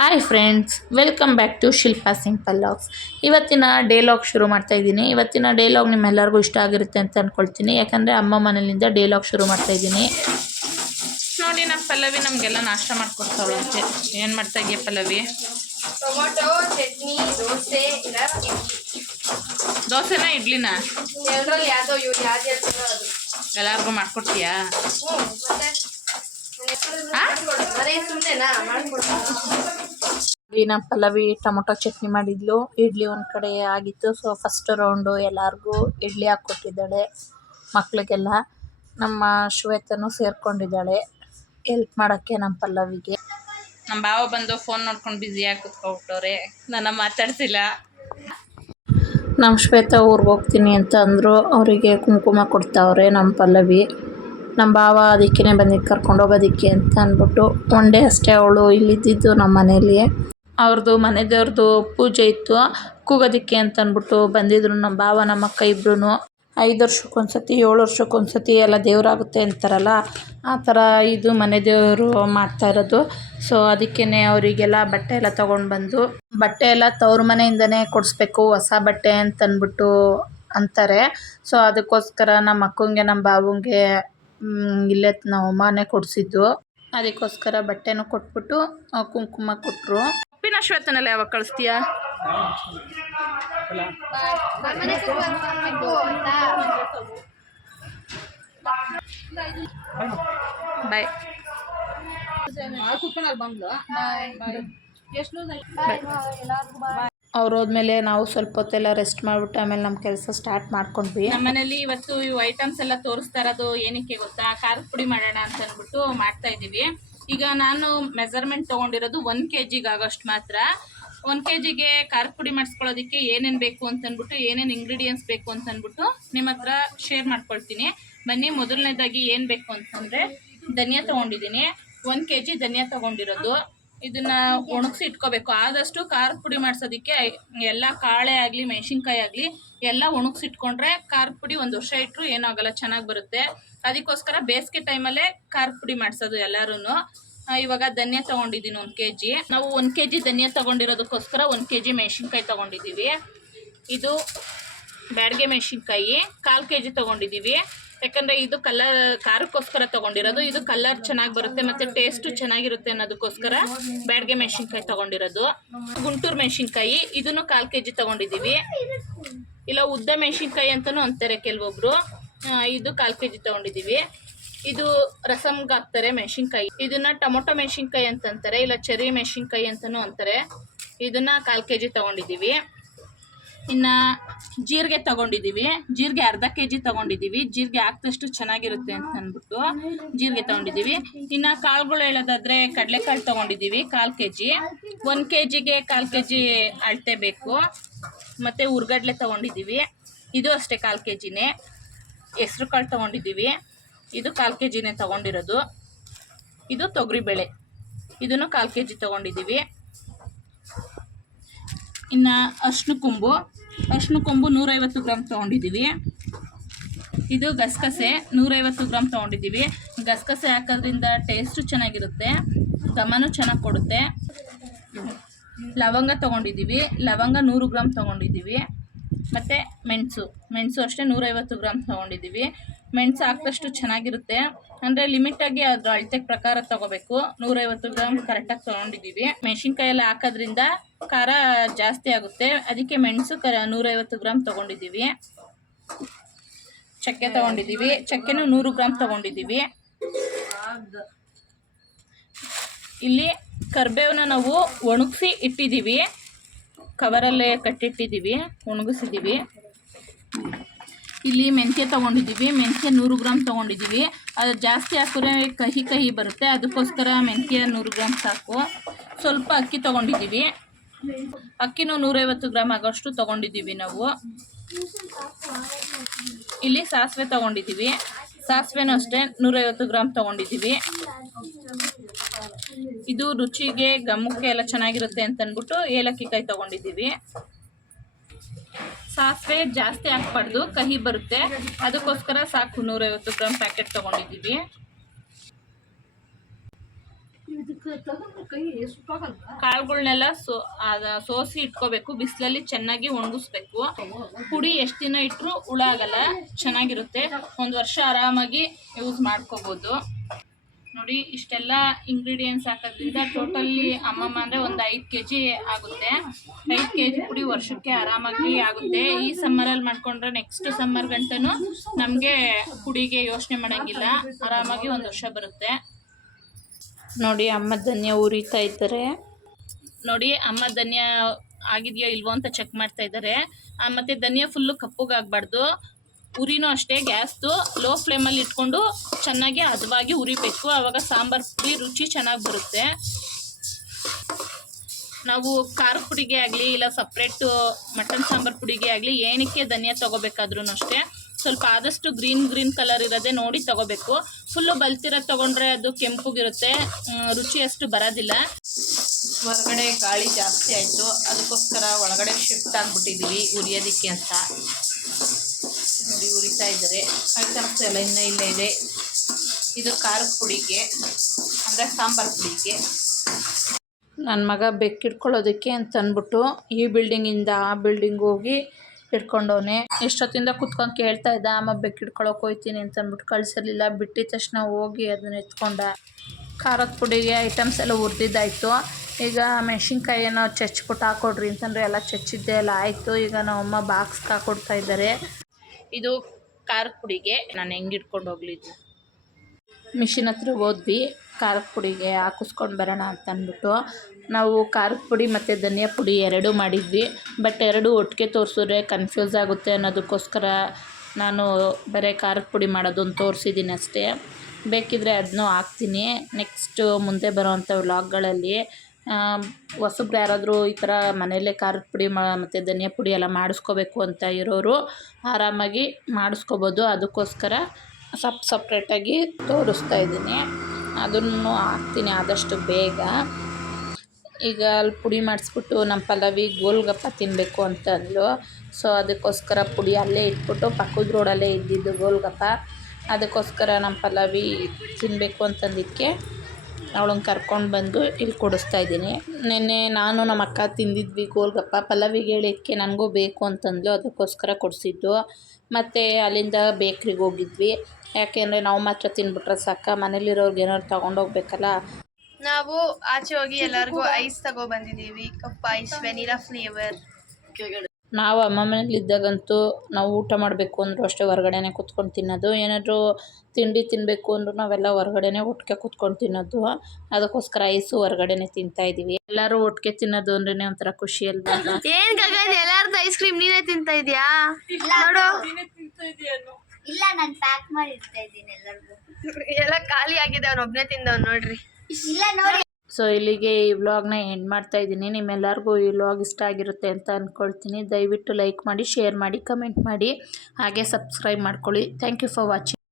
Hi friends welcome back to Shilpa simple logs ಇವತ್ತಿನ day log ಶುರು ಮಾಡ್ತಾ ಇದ್ದೀನಿ. ಇವತ್ತಿನ ಡೇ ಲಾಗ್ ನಿಮ್ಮೆಲ್ಲರಿಗೂ ಇಷ್ಟ ಆಗಿರುತ್ತೆ ಅಂತ ಅಂದ್ಕೊಳ್ತೀನಿ ಯಾಕಂದರೆ ಅಮ್ಮ ಮನೇಲಿಂದ ಡೇ ಲಾಗ್ ಶುರು ಮಾಡ್ತಾ ಇದ್ದೀನಿ. ನೋಡಿ ನಮ್ಮ ಪಲ್ಲವಿ ನಮಗೆಲ್ಲ ನಾಷ್ಟ ಮಾಡ್ಕೊಡ್ತಾವಳಂತೆ ಏನು ಮಾಡ್ತಾ ಇದೆಯಾ ಪಲ್ಲವಿ? ಟೊಮೊಟೊ ಚಟ್ನಿ ದೋಸೆ ದೋಸೆನಾ ಇಡ್ಲಿ. ದೋಸೆನ ಇಡ್ಲಿನ? ಎರಡರಲ್ಲಿ ಯಾವ್ದೋ ಇವ್ರು ಯಾವ್ದು ಹೇಳ್ತಾರೋ ಅದು. ಎಲ್ಲರಿಗೂ ಮಾಡ್ಕೊಡ್ತೀಯಾ? ಹ್ಞೂ ಮತ್ತೆ? ಬರೀ ಸುಮ್ಮನೆನಾ ಮಾಡ್ಕೊಡು. ಈ ನಮ್ಮ ಪಲ್ಲವಿ ಟೊಮೊಟೊ ಚಟ್ನಿ ಮಾಡಿದ್ಲು. ಇಡ್ಲಿ ಒಂದ್ ಕಡೆ ಆಗಿತ್ತು. ಸೊ ಫಸ್ಟ್ ರೌಂಡು ಎಲ್ಲರಿಗೂ ಇಡ್ಲಿ ಹಾಕ್ಕೊಟ್ಟಿದ್ದಾಳೆ ಮಕ್ಕಳಿಗೆಲ್ಲ ನಮ್ಮ ಶ್ವೇತನು ಸೇರ್ಕೊಂಡಿದ್ದಾಳೆ ಹೆಲ್ಪ್ ಮಾಡೋಕ್ಕೆ ನಮ್ಮ ಪಲ್ಲವಿಗೆ. ನಮ್ಮ ಬಾವ ಬಂದು ಫೋನ್ ನೋಡ್ಕೊಂಡು ಬ್ಯುಸಿಯಾಗಿ ಕುತ್ಕೊಬಿಟ್ಟವ್ರೆ. ನನ್ನ ಮಾತಾಡ್ತಿಲ್ಲ ನಮ್ಮ ಶ್ವೇತ ಊರಿಗೆ ಹೋಗ್ತೀನಿ ಅಂತ ಅಂದರು. ಅವರಿಗೆ ಕುಂಕುಮ ಕೊಡ್ತಾವ್ರೆ ನಮ್ಮ ಪಲ್ಲವಿ. ನಮ್ಮ ಬಾವ ಅದಕ್ಕೇ ಬಂದಿದ್ದು ಕರ್ಕೊಂಡು ಹೋಗೋದಕ್ಕೆ ಅಂತ ಅಂದ್ಬಿಟ್ಟು ಒನ್ ಡೇ ಅಷ್ಟೇ ಅವಳು ಇಲ್ಲಿದ್ದಿದ್ದು ನಮ್ಮ ಮನೇಲಿ ಅವ್ರದ್ದು ಮನೆ ದೇವ್ರದ್ದು ಪೂಜೆ ಇತ್ತು. ಕೂಗೋದಕ್ಕೆ ಅಂತ ಅಂದ್ಬಿಟ್ಟು ಬಂದಿದ್ರು. ನಮ್ಮ ಭಾವ ನಮ್ಮ ಅಕ್ಕ ಇಬ್ರು ಐದು ವರ್ಷಕ್ಕೊಂದ್ಸತಿ ಏಳು ವರ್ಷಕ್ಕೊಂದ್ಸತಿ ಎಲ್ಲ ದೇವರಾಗುತ್ತೆ ಅಂತಾರಲ್ಲ ಆ ಥರ ಇದು ಮನೆ ದೇವರು ಮಾಡ್ತಾ ಇರೋದು. ಸೊ ಅದಕ್ಕೇ ಅವರಿಗೆಲ್ಲ ಬಟ್ಟೆ ಎಲ್ಲ ತೊಗೊಂಡು ಬಂದು ಬಟ್ಟೆ ಎಲ್ಲ ತವ್ರ ಮನೆಯಿಂದನೇ ಕೊಡಿಸ್ಬೇಕು ಹೊಸ ಬಟ್ಟೆ ಅಂತ ಅಂದ್ಬಿಟ್ಟು ಅಂತಾರೆ. ಸೊ ಅದಕ್ಕೋಸ್ಕರ ನಮ್ಮ ಅಕ್ಕಂಗೆ ನಮ್ಮ ಬಾವಂಗೆ ಮ್, ಇಲ್ಲೇ ನಾವು ಅಮ್ಮನೇ ಕೊಡಿಸಿದ್ದು. ಅದಕ್ಕೋಸ್ಕರ ಬಟ್ಟೆನೂ ಕೊಟ್ಬಿಟ್ಟು ಕುಂಕುಮ ಕೊಟ್ಟರು ಉಪ್ಪಿನ ಶ್ವೇತನೆಲ್ಲ ಯಾವಾಗ ಕಳಿಸ್ತೀಯಾ? ಬಾಯ್. ಅವ್ರು ಹೋದ್ಮೇಲೆ ನಾವು ಸ್ವಲ್ಪ ಹೊತ್ತೆಲ್ಲ ರೆಸ್ಟ್ ಮಾಡಿಬಿಟ್ಟು ಆಮೇಲೆ ನಮ್ಮ ಕೆಲಸ ಸ್ಟಾರ್ಟ್ ಮಾಡ್ಕೊಂಡ್ವಿ. ನಮ್ಮನೇಲಿ ಇವತ್ತು ಇವು ಐಟಮ್ಸ್ ಎಲ್ಲ ತೋರಿಸ್ತಾ ಇರೋದು ಏನಕ್ಕೆ ಗೊತ್ತಾ? ಖಾರದ ಪುಡಿ ಮಾಡೋಣ ಅಂತ ಅಂದ್ಬಿಟ್ಟು ಮಾಡ್ತಾ ಇದ್ದೀವಿ. ಈಗ ನಾನು ಮೆಸರ್ಮೆಂಟ್ ತೊಗೊಂಡಿರೋದು ಒನ್ ಕೆ ಜಿಗೆ ಆಗೋಷ್ಟು ಮಾತ್ರ. ಒನ್ ಕೆ ಜಿಗೆ ಖಾರ ಪುಡಿ ಮಾಡಿಸ್ಕೊಳ್ಳೋದಕ್ಕೆ ಏನೇನು ಬೇಕು ಅಂತ ಅಂದ್ಬಿಟ್ಟು ಏನೇನು ಇಂಗ್ರೀಡಿಯೆಂಟ್ಸ್ ಬೇಕು ಅಂತ ಅಂದ್ಬಿಟ್ಟು ನಿಮ್ಮ ಹತ್ರ ಶೇರ್ ಮಾಡ್ಕೊಳ್ತೀನಿ. ಬನ್ನಿ, ಮೊದಲನೇದಾಗಿ ಏನು ಬೇಕು ಅಂತಂದರೆ ಧನಿಯಾ ತೊಗೊಂಡಿದ್ದೀನಿ. ಒಂದು ಕೆ ಜಿ ಧನಿಯಾ ತೊಗೊಂಡಿರೋದು. ಇದನ್ನ ಒಣಗಿಸಿ ಇಟ್ಕೋಬೇಕು. ಆದಷ್ಟು ಖಾರದ ಪುಡಿ ಮಾಡ್ಸೋದಕ್ಕೆ ಎಲ್ಲ ಕಾಳೆ ಆಗಲಿ, ಮೆಣಸಿನ್ಕಾಯಿ ಆಗಲಿ ಎಲ್ಲ ಒಣಗಿಸಿ ಇಟ್ಕೊಂಡ್ರೆ ಖಾರದ ಪುಡಿ ಒಂದು ವರ್ಷ ಇಟ್ಟರು ಏನಾಗಲ್ಲ ಚೆನ್ನಾಗಿ ಬರುತ್ತೆ. ಅದಕ್ಕೋಸ್ಕರ ಬೇಸಿಗೆ ಟೈಮಲ್ಲೇ ಖಾರದ ಪುಡಿ ಮಾಡಿಸೋದು ಎಲ್ಲರೂ ಇವಾಗ ಧನ್ಯ ತೊಗೊಂಡಿದ್ದೀನಿ ಒಂದು ಕೆ ಜಿ ನಾವು ಒಂದು ಕೆ ಜಿ ಧನ್ಯ ತೊಗೊಂಡಿರೋದಕ್ಕೋಸ್ಕರ ಒಂದು ಕೆ ಜಿ ಮೆಣಸಿನ್ಕಾಯಿ ತೊಗೊಂಡಿದ್ದೀವಿ. ಇದು ಬ್ಯಾಡಗೆ ಮೆಣಸಿನ್ಕಾಯಿ, ಕಾಲು ಕೆ ಜಿ ತೊಗೊಂಡಿದ್ದೀವಿ. ಯಾಕಂದರೆ ಇದು ಕಲರ್ ಖಾರಕ್ಕೋಸ್ಕರ ತಗೊಂಡಿರೋದು, ಇದು ಕಲರ್ ಚೆನ್ನಾಗಿ ಬರುತ್ತೆ ಮತ್ತು ಟೇಸ್ಟು ಚೆನ್ನಾಗಿರುತ್ತೆ ಅನ್ನೋದಕ್ಕೋಸ್ಕರ ಬ್ಯಾಡ್ಗೆ ಮೆಣಸಿನ್ಕಾಯಿ ತಗೊಂಡಿರೋದು. ಗುಂಟೂರು ಮೆಣಸಿನ್ಕಾಯಿ, ಇದನ್ನು ಕಾಲು ಕೆ ಜಿ ತಗೊಂಡಿದೀವಿ ಇಲ್ಲ, ಉದ್ದ ಮೆಣಸಿನ್ಕಾಯಿ ಅಂತಲೂ ಅಂತಾರೆ ಕೆಲವೊಬ್ರು. ಇದು ಕಾಲು ಕೆ ಜಿ ತಗೊಂಡಿದೀವಿ ಇದು ರಸಮ್ಗೆ ಹಾಕ್ತಾರೆ ಮೆಣಸಿನ್ಕಾಯಿ. ಇದನ್ನ ಟೊಮೊಟೊ ಮೆಣಸಿನ್ಕಾಯಿ ಅಂತ ಅಂತಾರೆ ಇಲ್ಲ ಚೆರಿ ಮೆಣಸಿನ್ಕಾಯಿ ಅಂತಲೂ ಅಂತಾರೆ. ಇದನ್ನ ಕಾಲು ಕೆ ಜಿ ತೊಗೊಂಡಿದ್ದೀವಿ. ಇನ್ನು ಜೀರಿಗೆ ತೊಗೊಂಡಿದ್ದೀವಿ ಜೀರಿಗೆ ಅರ್ಧ ಕೆ ಜಿ ತೊಗೊಂಡಿದ್ದೀವಿ ಜೀರಿಗೆ ಹಾಕ್ದಷ್ಟು ಚೆನ್ನಾಗಿರುತ್ತೆ ಅಂತ ಅಂದ್ಬಿಟ್ಟು ಜೀರಿಗೆ ತೊಗೊಂಡಿದ್ದೀವಿ ಇನ್ನು ಕಾಳುಗಳು ಹೇಳೋದಾದರೆ ಕಡಲೆಕಾಳು ತೊಗೊಂಡಿದ್ದೀವಿ ಕಾಲು ಕೆ ಜಿ ಒಂದು ಕೆ ಜಿಗೆ ಕಾಲು ಕೆ ಜಿ ಅಳತೆ ಬೇಕು. ಮತ್ತು ಉರ್ಗಡ್ಲೆ ತೊಗೊಂಡಿದ್ದೀವಿ ಇದು ಅಷ್ಟೇ ಕಾಲು ಕೆ ಜಿನೇ ಹೆಸ್ರು ಕಾಳು ತೊಗೊಂಡಿದ್ದೀವಿ ಇದು ಕಾಲು ಕೆ ಜಿನೇ ತೊಗೊಂಡಿರೋದು. ಇದು ತೊಗರಿಬೇಳೆ. ಇದನ್ನು ಕಾಲು ಕೆ ಜಿ ತೊಗೊಂಡಿದ್ದೀವಿ ಇನ್ನು ಅರ್ಶಿನ ಕೊಂಬು. ಅರ್ಶಿನ ಕೊಂಬು ನೂರೈವತ್ತು ಗ್ರಾಮ್ ತೊಗೊಂಡಿದ್ದೀವಿ. ಇದು ಗಸಗಸೆ ನೂರೈವತ್ತು ಗ್ರಾಮ್ ತೊಗೊಂಡಿದ್ದೀವಿ. ಗಸಗಸೆ ಹಾಕೋದ್ರಿಂದ ಟೇಸ್ಟು ಚೆನ್ನಾಗಿರುತ್ತೆ ಘಮನೂ ಚೆನ್ನಾಗಿ ಕೊಡುತ್ತೆ. ಲವಂಗ ತೊಗೊಂಡಿದ್ದೀವಿ. ಲವಂಗ ನೂರು ಗ್ರಾಮ್ ತೊಗೊಂಡಿದ್ದೀವಿ. ಮತ್ತು ಮೆಣಸು. ಮೆಣಸು ಅಷ್ಟೇ ನೂರೈವತ್ತು ಗ್ರಾಮ್ ತೊಗೊಂಡಿದ್ದೀವಿ. ಮೆಣಸು ಹಾಕಿದಷ್ಟು ಚೆನ್ನಾಗಿರುತ್ತೆ. ಅಂದರೆ ಲಿಮಿಟಾಗಿ ಅದ್ರ ಅಳತೆ ಪ್ರಕಾರ ತಗೋಬೇಕು. ನೂರೈವತ್ತು ಗ್ರಾಮ್ ಕರೆಕ್ಟಾಗಿ ತೊಗೊಂಡಿದ್ದೀವಿ. ಮೆಣಸಿನ್ಕಾಯಿ ಎಲ್ಲ ಹಾಕೋದ್ರಿಂದ ಖಾರ ಜಾಸ್ತಿ ಆಗುತ್ತೆ. ಅದಕ್ಕೆ ಮೆಣಸು ಕ ನೂರೈವತ್ತು ಗ್ರಾಮ್ ತೊಗೊಂಡಿದ್ದೀವಿ. ಚಕ್ಕೆ ತೊಗೊಂಡಿದ್ದೀವಿ. ಚಕ್ಕೆನೂ ನೂರು ಗ್ರಾಮ್ ತೊಗೊಂಡಿದ್ದೀವಿ. ಇಲ್ಲಿ ಕರ್ಬೇವನ್ನ ನಾವು ಒಣಗಿಸಿ ಇಟ್ಟಿದ್ದೀವಿ. ಕವರಲ್ಲೇ ಕಟ್ಟಿಟ್ಟಿದ್ದೀವಿ. ಒಣಗಿಸಿದ್ದೀವಿ. ಇಲ್ಲಿ ಮೆಂತ್ಯ ತೊಗೊಂಡಿದ್ದೀವಿ. ಮೆಂತ್ಯ ನೂರು ಗ್ರಾಮ್ ತೊಗೊಂಡಿದ್ದೀವಿ. ಅದು ಜಾಸ್ತಿ ಹಾಕಿದ್ರೆ ಕಹಿ ಕಹಿ ಬರುತ್ತೆ. ಅದಕ್ಕೋಸ್ಕರ ಮೆಂತ್ಯ ನೂರು ಗ್ರಾಮ್ ಸಾಕು. ಸ್ವಲ್ಪ ಅಕ್ಕಿ ತೊಗೊಂಡಿದ್ದೀವಿ. ಅಕ್ಕಿನೂ ನೂರೈವತ್ತು ಗ್ರಾಮ್ ಆಗೋಷ್ಟು ತೊಗೊಂಡಿದ್ದೀವಿ ನಾವು. ಇಲ್ಲಿ ಸಾಸಿವೆ ತೊಗೊಂಡಿದ್ದೀವಿ. ಸಾಸಿವೆನೂ ಅಷ್ಟೇ, ನೂರೈವತ್ತು ಗ್ರಾಮ್ ತೊಗೊಂಡಿದ್ದೀವಿ. ಇದು ರುಚಿಗೆ ಗಮಕ್ಕೆ ಎಲ್ಲ ಚೆನ್ನಾಗಿರುತ್ತೆ ಅಂತ ಅಂದ್ಬಿಟ್ಟು ಏಲಕ್ಕಿ ಕಾಯಿ ತೊಗೊಂಡಿದ್ದೀವಿ. ಸಾಸಿವೆ ಜಾಸ್ತಿ ಹಾಕ್ಬಾರ್ದು ಕಹಿ ಬರುತ್ತೆ. ಅದಕ್ಕೋಸ್ಕರ ಸಾಕು ನೂರೈವತ್ತು ಗ್ರಾಮ್ ಪ್ಯಾಕೆಟ್ ತೊಗೊಂಡಿದ್ದೀವಿ. ಕಾಳುಗಳನ್ನೆಲ್ಲ ಸೋ ಅದ ಸೋಸಿ ಇಟ್ಕೋಬೇಕು ಬಿಸಿಲಲ್ಲಿ ಚೆನ್ನಾಗಿ ಒಣಗಿಸ್ಬೇಕು. ಪುಡಿ ಎಷ್ಟು ದಿನ ಇಟ್ಟರು ಹುಳ ಆಗಲ್ಲ ಚೆನ್ನಾಗಿರುತ್ತೆ. ಒಂದು ವರ್ಷ ಆರಾಮಾಗಿ ಯೂಸ್ ಮಾಡ್ಕೋಬೋದು. ನೋಡಿ, ಇಷ್ಟೆಲ್ಲ ಇಂಗ್ರೀಡಿಯೆಂಟ್ಸ್ ಹಾಕೋದ್ರಿಂದ ಟೋಟಲಿ ಅಮ್ಮಮ್ಮ ಅಂದರೆ ಒಂದು ಐದು ಕೆ ಜಿ ಆಗುತ್ತೆ. ಐದು ಕೆ ಜಿ ಪುಡಿ ವರ್ಷಕ್ಕೆ ಆರಾಮಾಗಿ ಆಗುತ್ತೆ. ಈ ಸಮ್ಮರಲ್ಲಿ ಮಾಡಿಕೊಂಡ್ರೆ ನೆಕ್ಸ್ಟ್ ಸಮ್ಮರ್ ಗಂಟನೂ ನಮಗೆ ಪುಡಿಗೆ ಯೋಚನೆ ಮಾಡೋಂಗಿಲ್ಲ. ಆರಾಮಾಗಿ ಒಂದು ವರ್ಷ ಬರುತ್ತೆ. ನೋಡಿ, ಅಮ್ಮ ಧನ್ಯ ಉರಿತಾ ಇದ್ದಾರೆ. ನೋಡಿ, ಅಮ್ಮ ಧನ್ಯ ಆಗಿದೆಯೋ ಇಲ್ವೋ ಅಂತ ಚೆಕ್ ಮಾಡ್ತಾ ಇದ್ದಾರೆ. ಮತ್ತು ಧನ್ಯ ಫುಲ್ಲು ಕಪ್ಪಗಾಗಬಾರ್ದು. ಉರಿನೂ ಅಷ್ಟೇ, ಗ್ಯಾಸ್ದು ಲೋ ಫ್ಲೇಮಲ್ಲಿ ಇಟ್ಕೊಂಡು ಚೆನ್ನಾಗಿ ಹದವಾಗಿ ಉರಿಬೇಕು ಆವಾಗ ಸಾಂಬಾರ್ ಪುಡಿ ರುಚಿ ಚೆನ್ನಾಗಿ ಬರುತ್ತೆ. ನಾವು ಖಾರ ಪುಡಿಗೆ ಆಗಲಿ, ಇಲ್ಲ ಸಪ್ರೇಟು ಮಟನ್ ಸಾಂಬಾರ್ ಪುಡಿಗೆ ಆಗಲಿ, ಏನಕ್ಕೆ ಧನಿಯಾ ತೊಗೋಬೇಕಾದ್ರೂ ಅಷ್ಟೇ, ಸ್ವಲ್ಪ ಆದಷ್ಟು ಗ್ರೀನ್ ಗ್ರೀನ್ ಕಲರ್ ಇರೋದೇ ನೋಡಿ ತೊಗೋಬೇಕು. ಫುಲ್ಲು ಬಲ್ತಿರೋದು ತೊಗೊಂಡ್ರೆ ಅದು ಕೆಂಪುಗಿರುತ್ತೆ. ರುಚಿ ಅಷ್ಟು ಬರೋದಿಲ್ಲ. ಹೊರಗಡೆ ಗಾಳಿ ಜಾಸ್ತಿ ಆಯಿತು. ಅದಕ್ಕೋಸ್ಕರ ಒಳಗಡೆ ಶಿಫ್ಟ್ ಆಗಿಬಿಟ್ಟಿದ್ದೀವಿ ಉರಿಯೋದಕ್ಕೆ ಅಂತ. ನೋಡಿ ಉರಿತಾ ಇದ್ದಾರೆ. ಐಟಮ್ಸ್ ಎಲ್ಲ ಇನ್ನೂ ಇಲ್ಲೇ ಇದೆ. ಇದು ಖಾರದ ಪುಡಿಗೆ, ಅಂದರೆ ಸಾಂಬಾರ್ ಪುಡಿಗೆ. ನನ್ನ ಮಗ ಬೆಕ್ಕಿಡ್ಕೊಳ್ಳೋದಕ್ಕೆ ಅಂತ ಅಂದ್ಬಿಟ್ಟು ಈ ಬಿಲ್ಡಿಂಗಿಂದ ಆ ಬಿಲ್ಡಿಂಗ್ ಹೋಗಿ ಇಟ್ಕೊಂಡವನೆ. ಎಷ್ಟೊತ್ತಿಂದ ಕುತ್ಕೊಂಡು ಕೇಳ್ತಾ ಇದ್ದ, ಅಮ್ಮ ಬೆಕ್ಕಿಡ್ಕೊಳಕ್ಕೆ ಹೋಗ್ತೀನಿ ಅಂತ ಅಂದ್ಬಿಟ್ಟು ಕಳಿಸಿರ್ಲಿಲ್ಲ. ಬಿಟ್ಟಿದ ತಕ್ಷಣ ಹೋಗಿ ಅದನ್ನ ಎತ್ಕೊಂಡ. ಖಾರದ ಪುಡಿಗೆ ಐಟಮ್ಸ್ ಎಲ್ಲ ಹುರಿದಿದ್ದಾಯ್ತು. ಈಗ ಮೆಣಸಿನ್ಕಾಯಿ ಏನೋ ಚಚ್ಬಿಟ್ಟು ಹಾಕೊಡ್ರಿ ಅಂತಂದರೆ ಎಲ್ಲ ಚಚ್ಚಿದ್ದೆ ಎಲ್ಲ ಆಯಿತು, ಈಗ ನಮ್ಮಮ್ಮ ಬಾಕ್ಸ್ಗೆ ಹಾಕೊಡ್ತಾ ಇದ್ದಾರೆ. ಇದು ಖಾರದ ಪುಡಿಗೆ. ನಾನು ಹೆಂಗೆ ಇಟ್ಕೊಂಡು ಹೋಗ್ಲಿ ಇದು ಮಿಷಿನ್ ಹತ್ರ ಹೋದ್ವಿ, ಖಾರದ ಪುಡಿಗೆ ಹಾಕಿಸ್ಕೊಂಡು ಬರೋಣ ಅಂತ ಅಂದ್ಬಿಟ್ಟು ನಾವು ಖಾರದ ಪುಡಿ ಮತ್ತು ಧನಿಯಾ ಪುಡಿ ಎರಡೂ ಮಾಡಿದ್ವಿ. ಬಟ್ ಎರಡೂ ಒಟ್ಟಿಗೆ ತೋರಿಸಿದ್ರೆ ಕನ್ಫ್ಯೂಸ್ ಆಗುತ್ತೆ ಅನ್ನೋದಕ್ಕೋಸ್ಕರ ನಾನು ಬರೀ ಖಾರದ ಪುಡಿ ಮಾಡೋದೊಂದು ತೋರಿಸಿದ್ದೀನಿ ಅಷ್ಟೇ. ಬೇಕಿದ್ದರೆ ಅದನ್ನೂ ಹಾಕ್ತೀನಿ. ನೆಕ್ಸ್ಟು ಮುಂದೆ ಬರೋವಂಥ ವ್ಲಾಗ್ಗಳಲ್ಲಿ ಹೊಸಬ್ರು ಯಾರಾದರೂ ಈ ಥರ ಮನೆಯಲ್ಲೇ ಖಾರದ ಪುಡಿ ಮಾ, ಮತ್ತು ಧನಿಯಾ ಪುಡಿ ಎಲ್ಲ ಮಾಡಿಸ್ಕೋಬೇಕು ಅಂತ ಇರೋರು ಆರಾಮಾಗಿ ಮಾಡಿಸ್ಕೋಬೋದು. ಅದಕ್ಕೋಸ್ಕರ ಸಪ್ ಸಪ್ರೇಟಾಗಿ ತೋರಿಸ್ತಾ ಇದ್ದೀನಿ. ಅದನ್ನು ಹಾಕ್ತೀನಿ ಆದಷ್ಟು ಬೇಗ. ಈಗ ಅಲ್ಲಿ ಪುಡಿ ಮಾಡಿಸ್ಬಿಟ್ಟು ನಮ್ಮ ಪಲ್ಲವಿ ಗೋಲ್ಗಪ್ಪ ತಿನ್ನಬೇಕು ಅಂತ ಅಂದ್ಲು. ಸೊ ಅದಕ್ಕೋಸ್ಕರ ಪುಡಿ ಅಲ್ಲೇ ಇಟ್ಬಿಟ್ಟು ಪಕ್ಕದ ರೋಡಲ್ಲೇ ಇದ್ದಿದ್ದು ಗೋಲ್ಗಪ್ಪ. ಅದಕ್ಕೋಸ್ಕರ ನಮ್ಮ ಪಲ್ಲವಿ ತಿನ್ನಬೇಕು ಅಂತಂದಿದ್ದಕ್ಕೆ ಅವಳನ್ನ ಕರ್ಕೊಂಡು ಬಂದು ಇಲ್ಲಿ ಕೊಡಿಸ್ತಾ ಇದ್ದೀನಿ. ನಿನ್ನೆ ನಾನು ನಮ್ಮ ಅಕ್ಕ ತಿಂದಿದ್ವಿ ಗೋಲ್ಗಪ್ಪ. ಪಲ್ಲವಿಗೆ ಹೇಳಿದ್ದಕ್ಕೆ ನನಗೂ ಬೇಕು ಅಂತಂದ್ಲು. ಅದಕ್ಕೋಸ್ಕರ ಕೊಡಿಸಿದ್ದು. ಮತ್ತು ಅಲ್ಲಿಂದ ಬೇಕ್ರಿಗೆ ಹೋಗಿದ್ವಿ. ಯಾಕೆಂದರೆ ನಾವು ಮಾತ್ರ ತಿನ್ಬಿಟ್ರೆ ಸಾಕ. ಮನೇಲಿರೋರ್ಗೆ ಏನಾದ್ರು ತೊಗೊಂಡೋಗ್ಬೇಕಲ್ಲ ನಾವು ಆಚೆ ಹೋಗಿ ಎಲ್ಲರಿಗೂ ಐಸ್ ತಗೋ ಬಂದಿದ್ದೀವಿ. Cup ice vanilla flavour. ನಾವು ಅಮ್ಮ ಮನೇಲಿದ್ದಾಗಂತೂ ನಾವು ಊಟ ಮಾಡಬೇಕು ಅಂದರೂ ಅಷ್ಟೇ ಹೊರಗಡೆನೆ ಕೂತ್ಕೊಂಡು ತಿನ್ನೋದು. ಏನಾದರೂ ತಿಂಡಿ ತಿನ್ನಬೇಕು ಅಂದ್ರೂ ನಾವೆಲ್ಲ ಹೊರಗಡೆನೆ ಒಟ್ಟಿಗೆ ಕೂತ್ಕೊಂಡು ತಿನ್ನೋದು. ಅದಕ್ಕೋಸ್ಕರ ಐಸು ಹೊರಗಡೆನೆ ತಿಂತಾ ಇದ್ದೀವಿ ಎಲ್ಲರೂ ಒಟ್ಟಿಗೆ ತಿನ್ನೋದು ಅಂದ್ರೇ ಒಂಥರ ಖುಷಿ ಅಲ್ವಾ? ಏನ್ ಗಗನ್ ಎಲ್ಲಾರ್ದು ಐಸ್ ಕ್ರೀಮ್ ನೀನೇ ತಿಂತಾ ಇದೀಯಾ? ನೋಡು. ಇಲ್ಲ ನಾನು ಪ್ಯಾಕ್ ಮಾಡಿ ಇಡ್ತಾ ಇದ್ದೀನಿ ಎಲ್ಲರಿಗೂ. ಎಲ್ಲ ಖಾಲಿ ಆಗಿದೆ ಅವ್ನು ಒಬ್ನೇ ತಿಂದವ್ ನೋಡ್ರಿ. ಇಲ್ಲ ನೋಡಿ. ಸೊ ಇಲ್ಲಿಗೆ ಈ ವ್ಲಾಗ್ನ ಎಂಡ್ ಮಾಡ್ತಾ ಇದ್ದೀನಿ. ನಿಮ್ಮೆಲ್ಲರಿಗೂ ಈ ವ್ಲಾಗ್ ಇಷ್ಟ ಆಗಿರುತ್ತೆ ಅಂತ ಅಂದ್ಕೊಳ್ತೀನಿ ದಯವಿಟ್ಟು ಲೈಕ್ ಮಾಡಿ ಶೇರ್ ಮಾಡಿ ಕಮೆಂಟ್ ಮಾಡಿ. ಹಾಗೆ ಸಬ್ಸ್ಕ್ರೈಬ್ ಮಾಡ್ಕೊಳ್ಳಿ. Thank you for watching